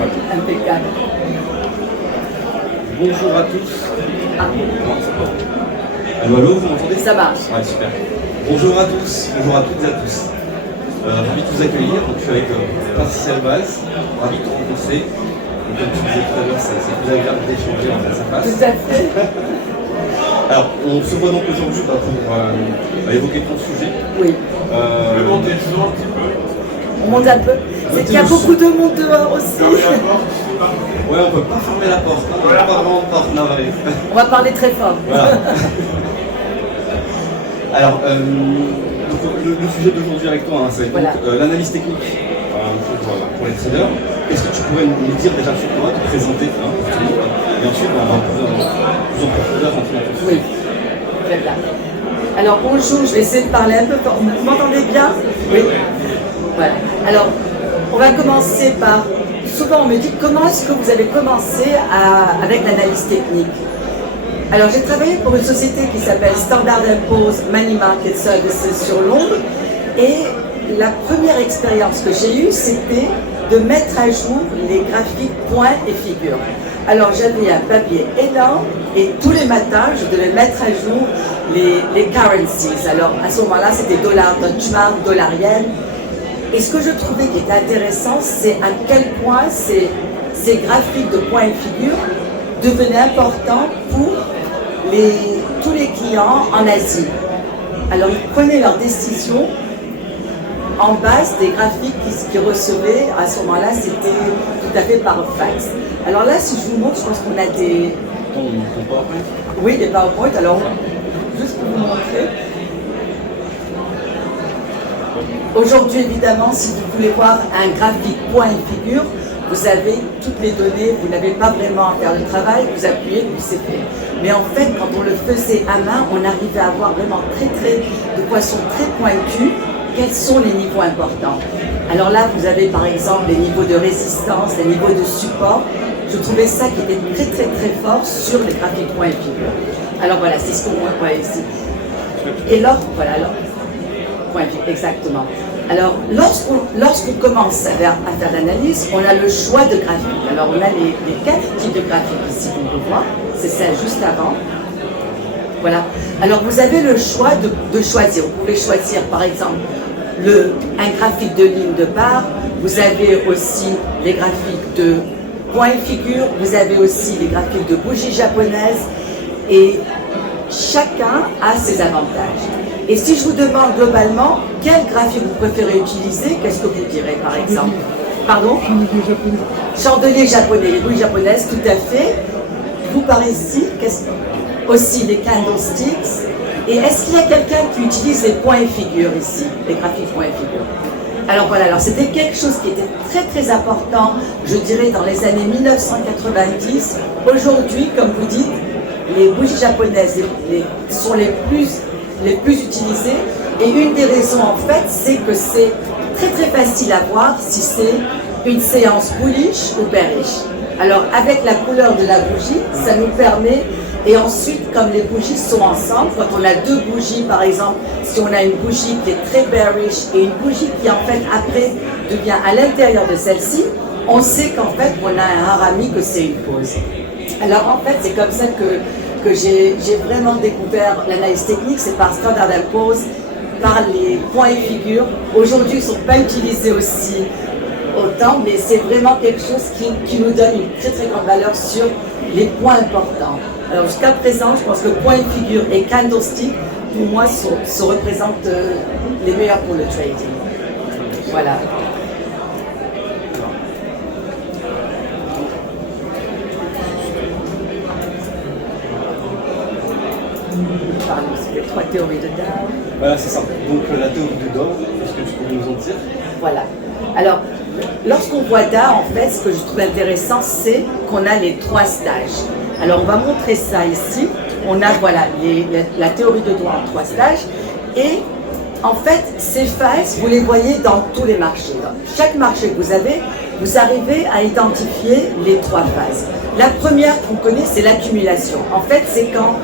Impeccable. Bonjour à tous. Ah, Allô, allô, vous m'entendez? ça marche. Ouais, super. Bonjour à tous, bonjour à toutes et à tous. Ravi de vous accueillir. Donc, je suis avec Patricia Albaz, ravi de te rencontrer. Et comme tu disais tout à l'heure, c'est plus agréable d'échanger en face à face. Tout à fait. Alors, on se voit donc aujourd'hui pour évoquer ton sujet. Oui. Le monter le son un petit peu. On monte un peu. C'est qu'il y a beaucoup de monde dehors aussi. Ouais, on peut pas fermer la porte. On peut pas vraiment porte là, On va parler très fort. Voilà. Alors, donc, le sujet d'aujourd'hui avec toi, hein, c'est Voilà. l'analyse technique pour les traders. Qu'est-ce que tu pourrais nous dire déjà sur toi, te présenter, hein, et ensuite on va plus en profondeur rentrer dans ton sujet. Oui. Très bien. Alors bonjour, je vais essayer de parler un peu fort. Vous m'entendez bien? Oui. Voilà. Alors, on va commencer par... Souvent on me dit comment est-ce que vous avez commencé avec l'analyse technique. Alors j'ai travaillé pour une société qui s'appelle Standard & Poor's Money Market Services sur Londres et la première expérience que j'ai eue c'était de mettre à jour les graphiques points et figures. Alors j'avais un papier énorme et tous les matins je devais mettre à jour les currencies. Alors à ce moment-là c'était dollar, Deutsche Mark, dollar yen. Et ce que je trouvais qui était intéressant, c'est à quel point ces graphiques de points et figures devenaient importants pour tous les clients en Asie. Alors ils prenaient leurs décisions en base des graphiques qu'ils recevaient. À ce moment-là, c'était tout à fait par fax. Alors là, si je vous montre, je pense qu'on a des... Ton PowerPoint? Oui, des PowerPoint. Alors, juste pour vous montrer. Aujourd'hui, évidemment, si vous voulez voir un graphique point et figure, vous avez toutes les données, vous n'avez pas vraiment à faire le travail, vous appuyez, puis c'est fait. Mais en fait, quand on le faisait à main, on arrivait à avoir vraiment de façon très pointue, quels sont les niveaux importants. Alors là, vous avez par exemple les niveaux de résistance, les niveaux de support. Je trouvais ça qui était très fort sur les graphiques point et figure. Alors voilà, c'est ce qu'on voit ici. Et là, voilà, alors, point et figure, exactement. Alors, lorsqu'on commence à faire l'analyse, on a le choix de graphiques. Alors, on a les 4 types de graphiques ici qu'on peut voir. C'est ça juste avant. Voilà. Alors, vous avez le choix de choisir. Vous pouvez choisir, par exemple, un graphique de ligne de barre. Vous avez aussi les graphiques de points et figures. Vous avez aussi les graphiques de bougies japonaises. Et chacun a ses avantages. Et si je vous demande globalement quel graphique vous préférez utiliser, qu'est-ce que vous direz par exemple? Pardon? Chandelier japonais, les bougies japonaises, tout à fait. Vous par ici, aussi les candlesticks. Et est-ce qu'il y a quelqu'un qui utilise les points et figures ici, les graphiques points et figures? Alors voilà, alors c'était quelque chose qui était très important, je dirais dans les années 1990. Aujourd'hui, comme vous dites, les bougies japonaises sont les plus utilisées. Et une des raisons en fait, c'est que c'est très facile à voir si c'est une séance bullish ou bearish. Alors avec la couleur de la bougie, ça nous permet, et ensuite comme les bougies sont ensemble, quand on a deux bougies par exemple, si on a une bougie qui est très bearish et une bougie qui en fait après devient à l'intérieur de celle-ci, on sait qu'en fait on a un harami, que c'est une pause. Alors en fait c'est comme ça que j'ai vraiment découvert l'analyse technique, c'est par Standard & Poor's, par les points et figures. Aujourd'hui, ils ne sont pas utilisés aussi autant, mais c'est vraiment quelque chose qui nous donne une très grande valeur sur les points importants. Alors jusqu'à présent, je pense que point et figure et candlestick, pour moi, se représentent les meilleurs pour le trading. Voilà. Les 3 théories de Dow. Voilà, c'est ça. Donc la théorie de Dow, est-ce que tu peux nous en dire? Voilà. Alors, lorsqu'on voit Dow, en fait, ce que je trouve intéressant, c'est qu'on a les 3 stages. Alors, on va montrer ça ici. On a, voilà, la théorie de Dow en 3 stages. Et, en fait, ces phases, vous les voyez dans tous les marchés. Dans chaque marché que vous avez, vous arrivez à identifier les 3 phases. La première qu'on connaît, c'est l'accumulation. En fait, c'est quand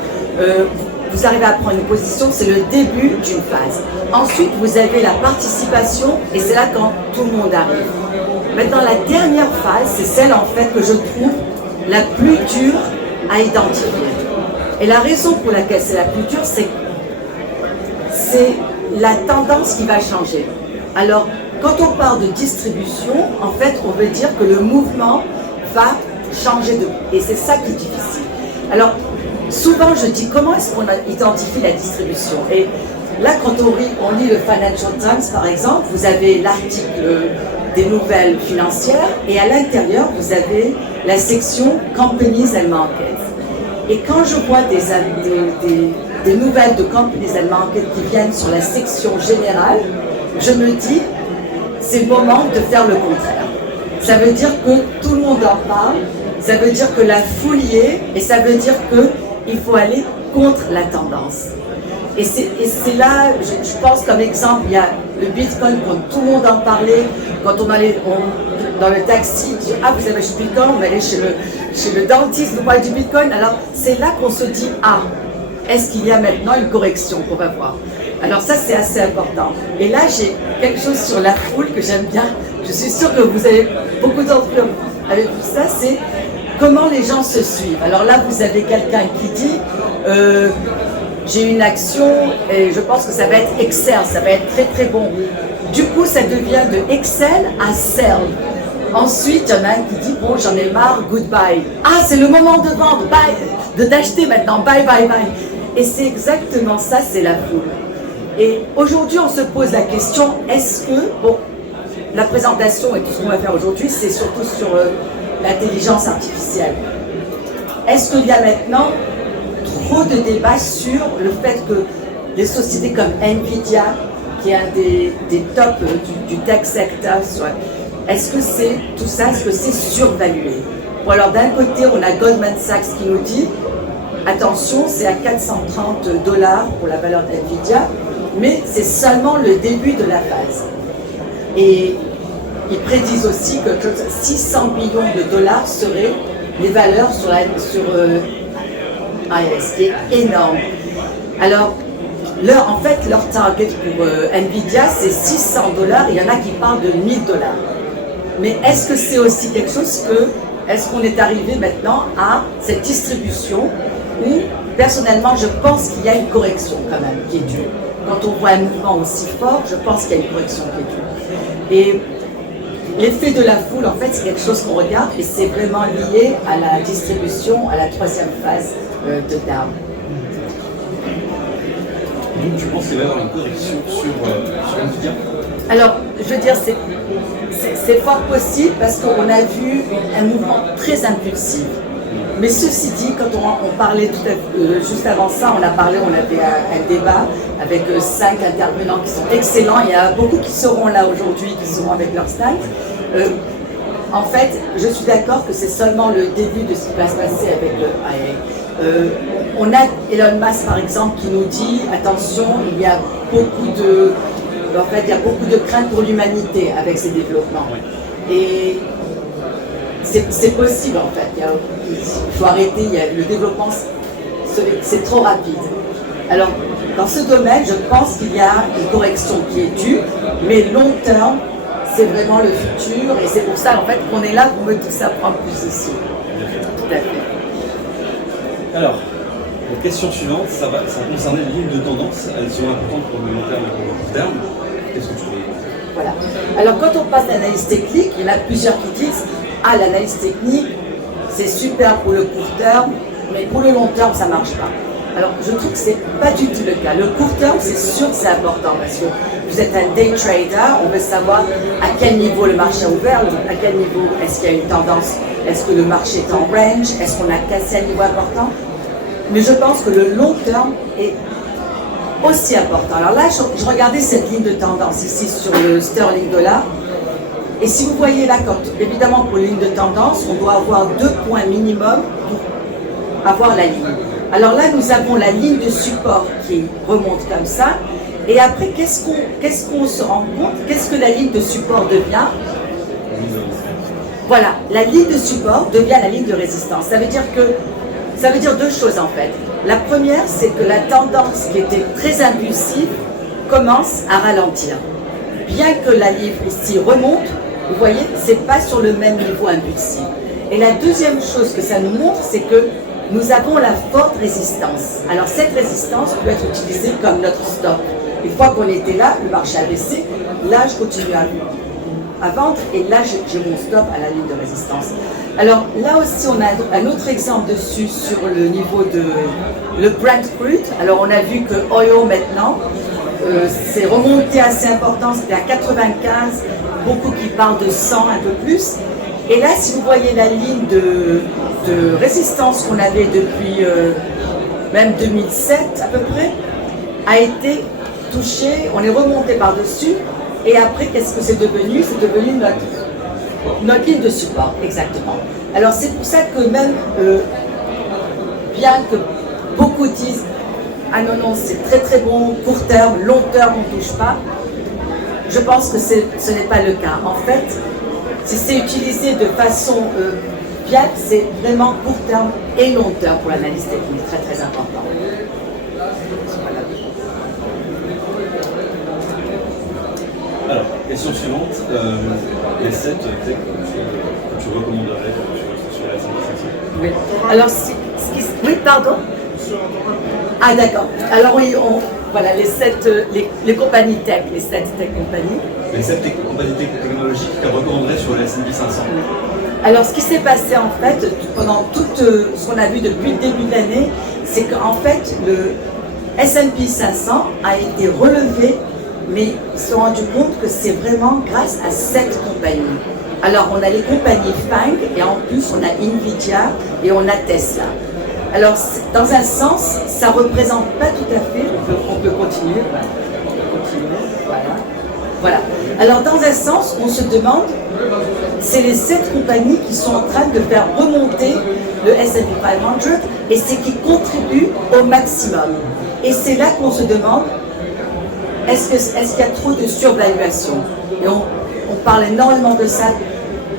vous arrivez à prendre une position, c'est le début d'une phase. Ensuite, vous avez la participation et c'est là quand tout le monde arrive. Maintenant, la dernière phase, c'est celle en fait que je trouve la plus dure à identifier. Et la raison pour laquelle c'est la plus dure, c'est la tendance qui va changer. Alors, quand on parle de distribution, en fait, on veut dire que le mouvement va changer et c'est ça qui est difficile. Alors, souvent je dis comment est-ce qu'on identifie la distribution. Et là, quand on lit le Financial Times, par exemple, vous avez l'article des nouvelles financières et à l'intérieur, vous avez la section Companies and Markets. Et quand je vois des nouvelles de Companies and Markets qui viennent sur la section générale, je me dis, c'est le moment de faire le contraire. Ça veut dire que tout le monde en parle, ça veut dire que la foule y est, et ça veut dire qu'il faut aller contre la tendance. Et c'est là, je pense comme exemple, il y a le Bitcoin, quand tout le monde en parlait, quand on allait dans le taxi, on dit « Ah, vous avez acheté du Bitcoin, on allait chez le dentiste, vous parlez du Bitcoin ». Alors, c'est là qu'on se dit « Ah, est-ce qu'il y a maintenant une correction qu'on va voir ?» Alors ça, c'est assez important. Et là, j'ai quelque chose sur la foule que j'aime bien. Je suis sûre que vous avez beaucoup d'entre vous avec tout ça, c'est comment les gens se suivent. Alors là, vous avez quelqu'un qui dit j'ai une action et je pense que ça va être Excel, ça va être très très bon. Du coup, ça devient de Excel à Sell. Ensuite, il y en a un qui dit bon, j'en ai marre, goodbye. Ah, c'est le moment de vendre, bye, d'acheter maintenant, bye, bye, bye. Et c'est exactement ça, c'est la foule. Et aujourd'hui, on se pose la question, est-ce que, bon, la présentation et tout ce qu'on va faire aujourd'hui, c'est surtout sur l'intelligence artificielle. Est-ce qu'il y a maintenant trop de débats sur le fait que les sociétés comme Nvidia, qui est un des tops du tech sector, est-ce que c'est tout ça, est-ce que c'est survalué? Bon, alors d'un côté, on a Goldman Sachs qui nous dit, attention, c'est à 430 $ pour la valeur d'Nvidia, mais c'est seulement le début de la phase. Et ils prédisent aussi que 600 millions de dollars seraient les valeurs sur ce qui est énorme. Alors, en fait, leur target pour Nvidia, c'est 600 $, et il y en a qui parlent de 1000 $. Mais est-ce que c'est aussi quelque chose est-ce qu'on est arrivé maintenant à cette distribution où, personnellement, je pense qu'il y a une correction quand même qui est due. Quand on voit un mouvement aussi fort, je pense qu'il y a une correction qui est due. Et l'effet de la foule, en fait, c'est quelque chose qu'on regarde et c'est vraiment lié à la distribution, à la troisième phase de Dow. Donc tu penses qu'il va y avoir une correction sur Nvidia? Alors, je veux dire, c'est fort possible parce qu'on a vu un mouvement très impulsif. Mais ceci dit, quand on parlait juste avant ça, on avait un débat avec 5 intervenants qui sont excellents. Il y a beaucoup qui seront là aujourd'hui, qui seront avec leur slides. En fait, je suis d'accord que c'est seulement le début de ce qui va se passer avec le IA. On a Elon Musk, par exemple, qui nous dit attention, il y a beaucoup de craintes pour l'humanité avec ces développements. Et c'est possible en fait. Il faut arrêter. Le développement, c'est trop rapide. Alors, dans ce domaine, je pense qu'il y a une correction qui est due, mais long terme, c'est vraiment le futur, et c'est pour ça en fait qu'on est là pour me tous apprendre plus ici. Tout à fait. Alors, la question suivante, ça va concerner les lignes de tendance. Elles sont importantes pour le long terme et pour le court terme. Qu'est-ce que tu veux dire? Voilà. Alors, quand on passe l'analyse technique, il y en a plusieurs qui disent ah, l'analyse technique, c'est super pour le court terme, mais pour le long terme, ça ne marche pas. Alors, je trouve que ce n'est pas du tout le cas. Le court terme, c'est sûr que c'est important parce que vous êtes un day trader, on veut savoir à quel niveau le marché a ouvert, à quel niveau est-ce qu'il y a une tendance, est-ce que le marché est en range, est-ce qu'on a cassé un niveau important. Mais je pense que le long terme est aussi important. Alors là, je regardais cette ligne de tendance ici sur le sterling dollar. Et si vous voyez là, évidemment pour les lignes de tendance, on doit avoir 2 points minimum pour avoir la ligne. Alors là, nous avons la ligne de support qui remonte comme ça. Et après, qu'est-ce qu'on se rend compte? Qu'est-ce que la ligne de support devient? Voilà, la ligne de support devient la ligne de résistance. Ça veut dire deux choses en fait. La première, c'est que la tendance qui était très impulsive commence à ralentir. Bien que la livre ici remonte, Vous voyez, c'est pas sur le même niveau impulsif. Et la deuxième chose que ça nous montre, c'est que nous avons la forte résistance. Alors cette résistance peut être utilisée comme notre stop. Une fois qu'on était là, le marché a baissé, là je continue à vendre et là j'ai mon stop à la ligne de résistance. Alors là aussi on a un autre exemple dessus sur le niveau de le Brent crude. Alors on a vu que oil maintenant c'est remonté assez important, c'était à 95, beaucoup qui parlent de 100 un peu plus. Et là si vous voyez la ligne de résistance qu'on avait depuis même 2007 à peu près, a été touché, on est remonté par-dessus, et après, qu'est-ce que c'est devenu? C'est devenu notre ligne de support, exactement. Alors c'est pour ça que même, bien que beaucoup disent « Ah non, non, c'est très très bon, court terme, long terme, on ne touche pas », je pense que ce n'est pas le cas. En fait, si c'est utilisé de façon bien, c'est vraiment court terme et long terme pour l'analyse technique, très très important. Alors, question suivante, les 7 techs que tu recommanderais sur la S&P 500? Oui, alors, oui, pardon. Ah d'accord, alors oui, voilà, les compagnies tech, les 7 tech compagnies. Les 7 compagnies technologiques que tu recommanderais sur la S&P 500? Alors, ce qui s'est passé en fait, pendant tout ce qu'on a vu depuis le début de l'année, c'est qu'en fait, le S&P 500 a été relevé, mais ils se sont rendus compte que c'est vraiment grâce à 7 compagnies. Alors, on a les compagnies FANG, et en plus, on a Nvidia et on a Tesla. Alors, dans un sens, ça ne représente pas tout à fait, on peut continuer, voilà. Alors, dans un sens, on se demande, c'est les 7 compagnies qui sont en train de faire remonter le S&P 500 et c'est qui contribuent au maximum. Et c'est là qu'on se demande, est-ce qu'il y a trop de survaluation? Et on parle énormément de ça.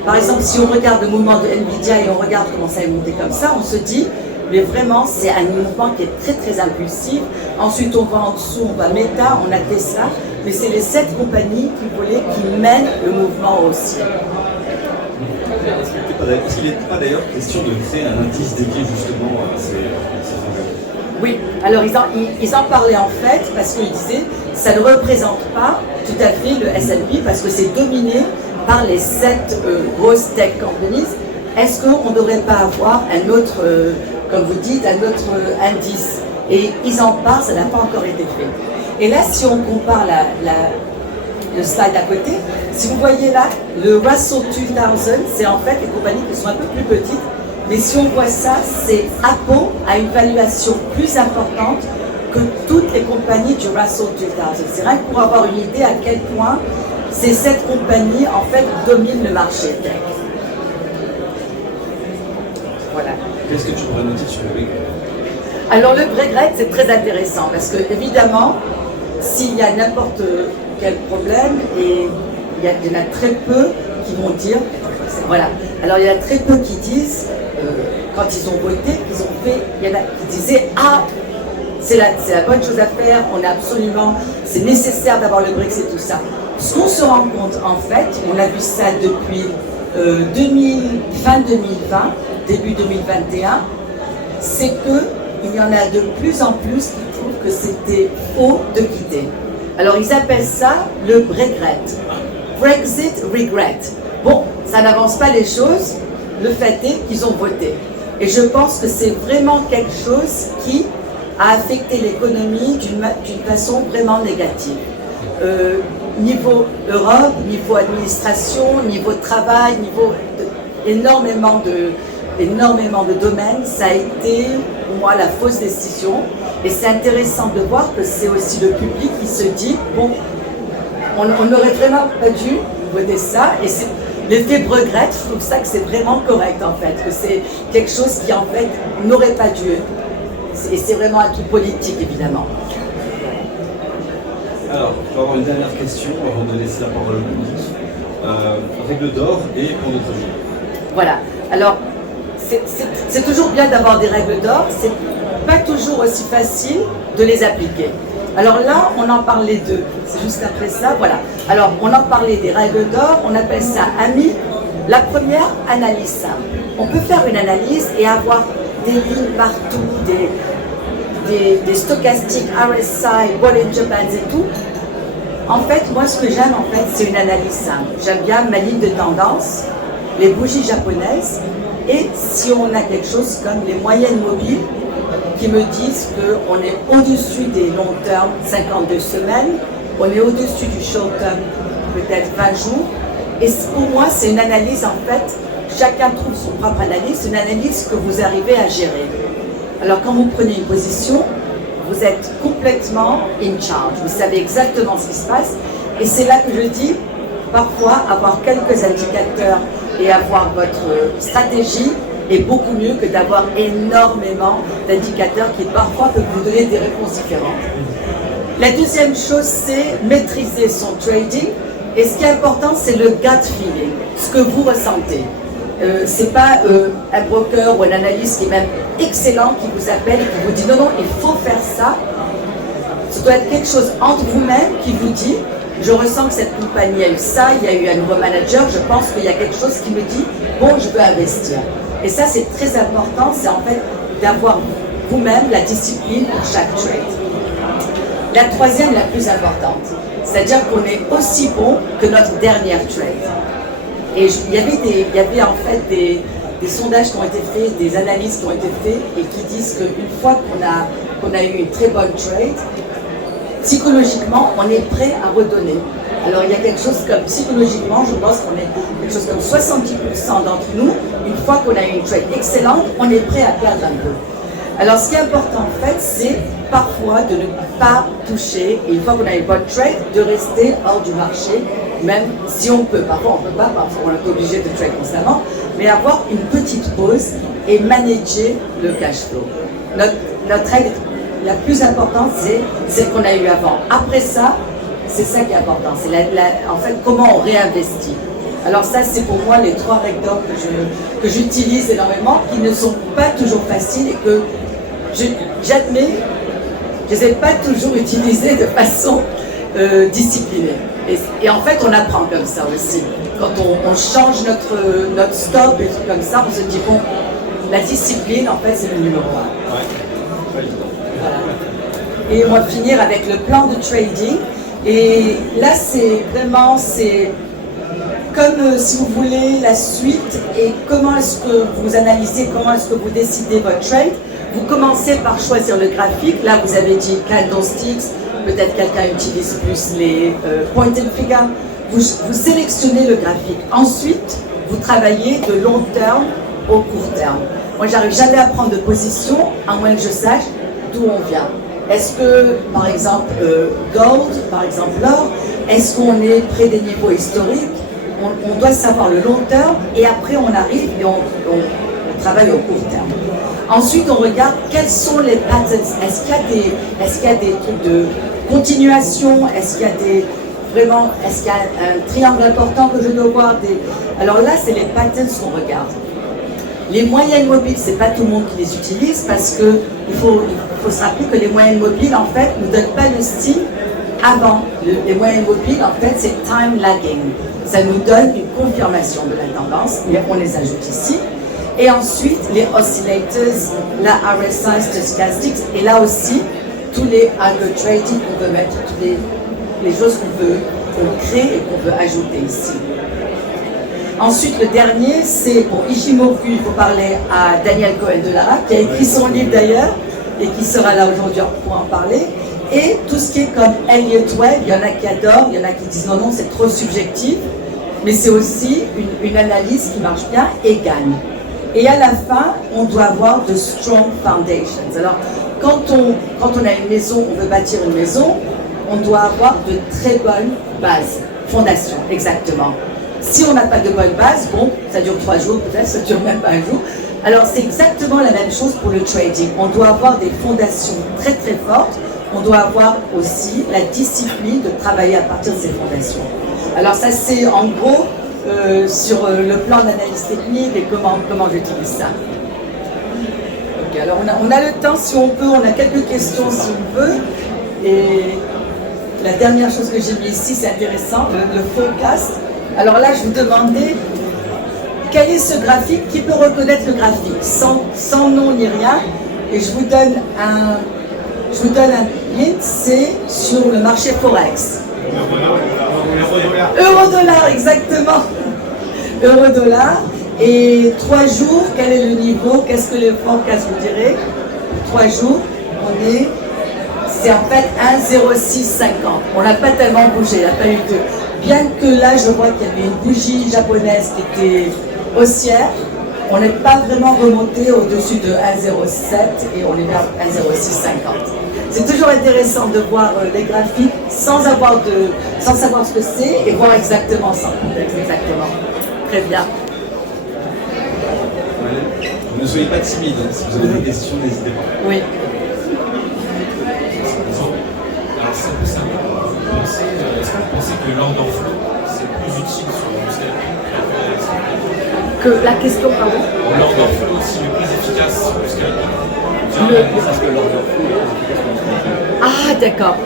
Par exemple, si on regarde le mouvement de Nvidia et on regarde comment ça est monté comme ça, on se dit, mais vraiment, c'est un mouvement qui est très très impulsif. Ensuite, on va en dessous, on va Meta, on a Tesla, mais c'est les 7 compagnies qui mènent le mouvement aussi. Est-ce qu'il n'était pas d'ailleurs question de créer un indice dédié justement à ces enjeux? Oui, alors ils en parlaient en fait parce qu'ils disaient ça ne représente pas tout à fait le S&P parce que c'est dominé par les 7 grosses tech companies. Est-ce qu'on ne devrait pas avoir un autre, comme vous dites, un autre indice? Et ils en parlent, ça n'a pas encore été fait. Et là, si on compare le slide à côté, si vous voyez là, le Russell 2000, c'est en fait les compagnies qui sont un peu plus petites, mais si on voit ça, c'est Apple a une valuation plus importante que toutes les compagnies du Russell 2000. C'est rien que pour avoir une idée à quel point ces 7 compagnies en fait dominent le marché tech. Voilà. Qu'est-ce que tu pourrais nous dire sur le Brexit? Alors le Brexit, c'est très intéressant parce que évidemment, s'il y a n'importe quel problème, et il y en a très peu qui vont dire, voilà. Alors il y en a très peu qui disent, quand ils ont voté, qu'ils ont fait, il y en a qui disaient, ah, c'est la bonne chose à faire, c'est nécessaire d'avoir le Brexit et tout ça. Ce qu'on se rend compte, en fait, on a vu ça depuis fin 2020, début 2021, c'est qu'il y en a de plus en plus qui trouvent que c'était faux de quitter. Alors ils appellent ça le Brexit. Brexit regret. Bon, ça n'avance pas les choses, le fait est qu'ils ont voté. Et je pense que c'est vraiment quelque chose qui a affecté l'économie d'une façon vraiment négative. Niveau Europe, niveau administration, niveau travail, énormément de domaines, ça a été pour moi la fausse décision. Et c'est intéressant de voir que c'est aussi le public qui se dit, bon, on n'aurait vraiment pas dû voter ça. Et c'est l'effet Brexit, je trouve ça que c'est vraiment correct en fait, que c'est quelque chose qui en fait n'aurait pas dû. Et c'est vraiment un truc politique évidemment. Alors, je vais avoir une dernière question avant de laisser la parole au public. Règle d'or et pour notre vie. Voilà. Alors, c'est toujours bien d'avoir des règles d'or, c'est pas toujours aussi facile de les appliquer. Alors là, on en parle les deux. C'est juste après ça, voilà. Alors, on en parlait des règles d'or, on appelle ça AMI. La première, analyse simple. On peut faire une analyse et avoir des lignes partout, des stochastiques, RSI, Bollinger Bands et tout. En fait, moi, ce que j'aime, en fait, c'est une analyse simple. J'aime bien ma ligne de tendance, les bougies japonaises, et si on a quelque chose comme les moyennes mobiles qui me disent qu'on est au-dessus des long termes, 52 semaines, on est au-dessus du short term, peut-être 20 jours. Et pour moi, c'est une analyse, en fait, chacun trouve son propre analyse, c'est une analyse que vous arrivez à gérer. Alors, quand vous prenez une position, vous êtes complètement in charge. Vous savez exactement ce qui se passe. Et c'est là que je dis, parfois, avoir quelques indicateurs et avoir votre stratégie est beaucoup mieux que d'avoir énormément d'indicateurs qui parfois peuvent vous donner des réponses différentes. La deuxième chose, c'est maîtriser son trading. Et ce qui est important, c'est le gut feeling, ce que vous ressentez. C'est pas un broker ou un analyste qui est même excellent qui vous appelle et qui vous dit non, non, il faut faire ça. Ce doit être quelque chose entre vous-même qui vous dit je ressens que cette compagnie a eu ça, il y a eu un nouveau manager, je pense qu'il y a quelque chose qui me dit bon, je veux investir. Et ça, c'est très important, c'est en fait d'avoir vous-même la discipline pour chaque trade. La troisième, la plus importante, c'est-à-dire qu'on est aussi bon que notre dernière trade. Et il y avait en fait des sondages qui ont été faits, des analyses qui ont été faites et qui disent qu'une fois qu'on a eu une très bonne trade, psychologiquement, on est prêt à redonner. Alors il y a quelque chose comme, psychologiquement, je pense qu'on est quelque chose comme 70% d'entre nous, une fois qu'on a eu une trade excellente, on est prêt à perdre un peu. Alors ce qui est important en fait, c'est parfois de ne pas toucher, et une fois qu'on a une bonne trade, de rester hors du marché, même si on peut. Parfois on ne peut pas, parfois on est obligé de trade constamment, mais avoir une petite pause et manager le cash flow. Notre trade la plus importante, c'est celle qu'on a eue avant. Après ça, c'est ça qui est important, c'est en fait comment on réinvestit. Alors ça, c'est pour moi les 3 règles d'or que j'utilise énormément, qui ne sont pas toujours faciles et que j'admets, je ne les ai pas toujours utilisées de façon disciplinée. Et en fait, on apprend comme ça aussi. Quand on change notre stop et tout comme ça, on se dit, bon, la discipline, en fait, c'est le numéro 1. Voilà. Et on va finir avec le plan de trading. Et là, c'est vraiment, c'est comme si vous voulez la suite et comment est-ce que vous analysez, comment est-ce que vous décidez votre trade. Vous commencez par choisir le graphique. Là, vous avez dit candlesticks. Peut-être quelqu'un utilise plus les point and figure. Vous sélectionnez le graphique. Ensuite, vous travaillez de long terme au court terme. Moi, j'arrive jamais à prendre de position, à moins que je sache d'où on vient. Est-ce que, par exemple, gold, par exemple l'or, est-ce qu'on est près des niveaux historiques? On doit savoir le long terme et après on arrive et on travaille au court terme. Ensuite, on regarde quels sont les patterns. Est-ce qu'il y a des trucs de continuation? Est-ce qu'il y a est-ce qu'il y a un triangle important que je dois voir? Alors là, c'est les patterns qu'on regarde. Les moyennes mobiles, c'est pas tout le monde qui les utilise parce que il faut se rappeler que les moyennes mobiles, en fait, ne donnent pas le style avant. Les moyennes mobiles, en fait, c'est time lagging. Ça nous donne une confirmation de la tendance, mais on les ajoute ici. Et ensuite, les oscillators, la RSI, stochastics, et là aussi, tous les algo trading qu'on peut mettre, toutes les choses qu'on crée et qu'on peut ajouter ici. Ensuite, le dernier, c'est pour Ishimoku, il faut parler à Daniel Cohen-Delara, qui a écrit son livre d'ailleurs, et qui sera là aujourd'hui pour en parler. Et tout ce qui est comme Elliott Wave, il y en a qui adorent, il y en a qui disent non, non, c'est trop subjectif, mais c'est aussi une analyse qui marche bien et gagne. Et à la fin, on doit avoir de strong foundations. Alors, quand on a une maison, on veut bâtir une maison, on doit avoir de très bonnes bases, fondations, exactement. Si on n'a pas de bonne base, bon, ça dure 3 jours, peut-être, ça dure même pas un jour. Alors, c'est exactement la même chose pour le trading. On doit avoir des fondations très très fortes. On doit avoir aussi la discipline de travailler à partir de ces fondations. Alors ça, c'est en gros sur le plan d'analyse technique et comment j'utilise ça. Okay, alors on a le temps si on peut, on a quelques questions si on peut. Et la dernière chose que j'ai mis ici, c'est intéressant, le forecast. Alors là, je vous demandais quel est ce graphique, qui peut reconnaître le graphique, sans nom ni rien. Et je vous donne un hint, c'est sur le marché Forex. Euro-dollar, exactement. Euro-dollar. Et 3 jours, quel est le niveau? Qu'est-ce que le forecast vous dirait? 3 jours, c'est en fait 1,0650. On n'a pas tellement bougé, il n'a pas eu de... Bien que là, je vois qu'il y avait une bougie japonaise qui était haussière, on n'est pas vraiment remonté au-dessus de 1,07 et on est vers 1,0650. C'est toujours intéressant de voir les graphiques sans savoir ce que c'est et voir exactement son contexte. Exactement. Très bien. Ne soyez pas timide, hein. Si vous avez des questions, n'hésitez pas. Oui. Alors c'est un peu simple. Est-ce que vous pensez que l'ordre en flow, c'est plus utile sur le scalping Que la question, pardon? L'ordre en flow, c'est le plus efficace sur le scalping. Ah, d'accord.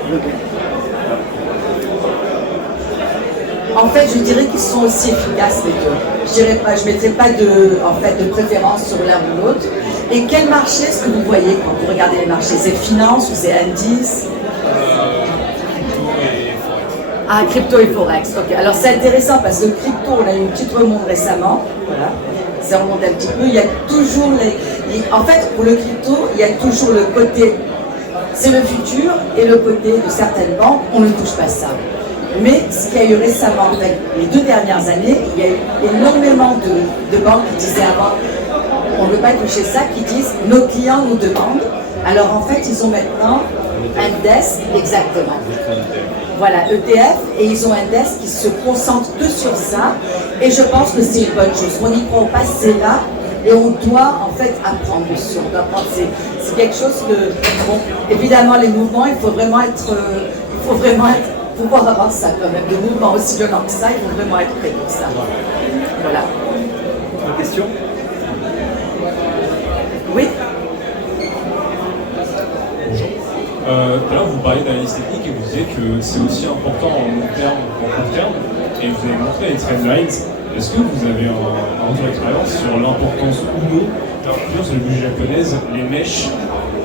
En fait, je dirais qu'ils sont aussi efficaces les deux. Je ne mettrai pas de préférence sur l'un ou l'autre. Et quel marché est-ce que vous voyez quand vous regardez les marchés? C'est finance ou c'est indice? Ah, crypto et forex. Ok. Alors c'est intéressant parce que le crypto, on a eu une petite remonte récemment. Voilà. Ça remonte un petit peu. Il y a toujours en fait, pour le crypto, il y a toujours le côté, c'est le futur, et le côté de certaines banques, on ne touche pas ça. Mais ce qu'il y a eu récemment, les 2 dernières années, il y a eu énormément de banques qui disaient avant, on ne veut pas toucher ça, qui disent nos clients nous demandent. Alors en fait, ils ont maintenant un desk, exactement. Voilà, ETF, et ils ont un desk qui se concentre que sur ça. Et je pense que c'est une bonne chose. On n'y croit pas, c'est là. Et on doit en fait apprendre dessus. On doit apprendre. C'est quelque chose que, bon, évidemment, les mouvements, il faut vraiment pouvoir avoir ça quand même. Des mouvements aussi violents que ça, il faut vraiment être prêt pour ça. Voilà. Autre question? Oui. Tout à l'heure, vous parliez d'analyse technique et vous disiez que c'est aussi important en long terme qu'en court terme. Et vous avez montré les trendlines. Est-ce que vous avez un retour d'expérience sur l'importance ou non d'inclure sur les bougies japonaises les mèches?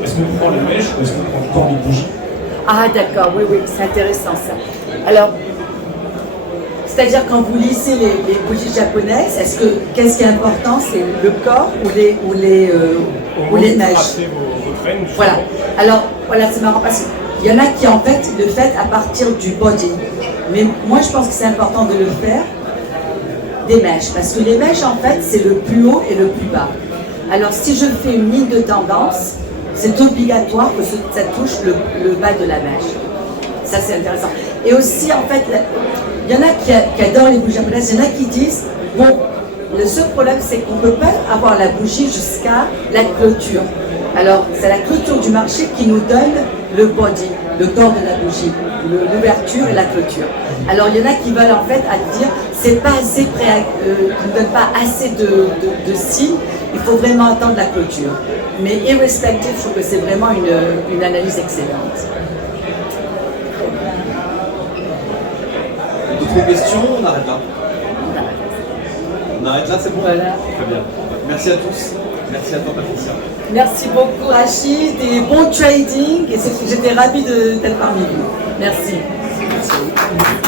Est-ce qu'on prend les mèches ou est-ce qu'on prend le corps des bougies? Ah d'accord, oui, c'est intéressant ça. Alors, c'est-à-dire quand vous lissez les bougies japonaises, qu'est-ce qui est important? C'est le corps ou les mèches? Voilà. Alors, voilà, c'est marrant parce qu'il y en a qui en fait le font à partir du body. Mais moi je pense que c'est important de le faire des mèches, parce que les mèches en fait c'est le plus haut et le plus bas. Alors si je fais une ligne de tendance, c'est obligatoire que ça touche le bas de la mèche. Ça c'est intéressant. Et aussi en fait, il y en a qui adorent les bougies japonaises, il y en a qui disent, bon, le seul problème c'est qu'on ne peut pas avoir la bougie jusqu'à la clôture. Alors c'est la clôture du marché qui nous donne le body, le corps de la bougie, l'ouverture et la clôture. Alors il y en a qui veulent en fait à dire c'est pas assez qui ne donne pas assez de signes, il faut vraiment attendre la clôture. Mais irrespective, je trouve que c'est vraiment une analyse excellente. D'autres questions? On arrête là. On arrête là, c'est bon? Voilà. Très bien. Merci à tous. Merci à toi, Patricia. Merci beaucoup Rachid et bon trading, et j'étais ravie d'être parmi vous. Merci. Merci à vous.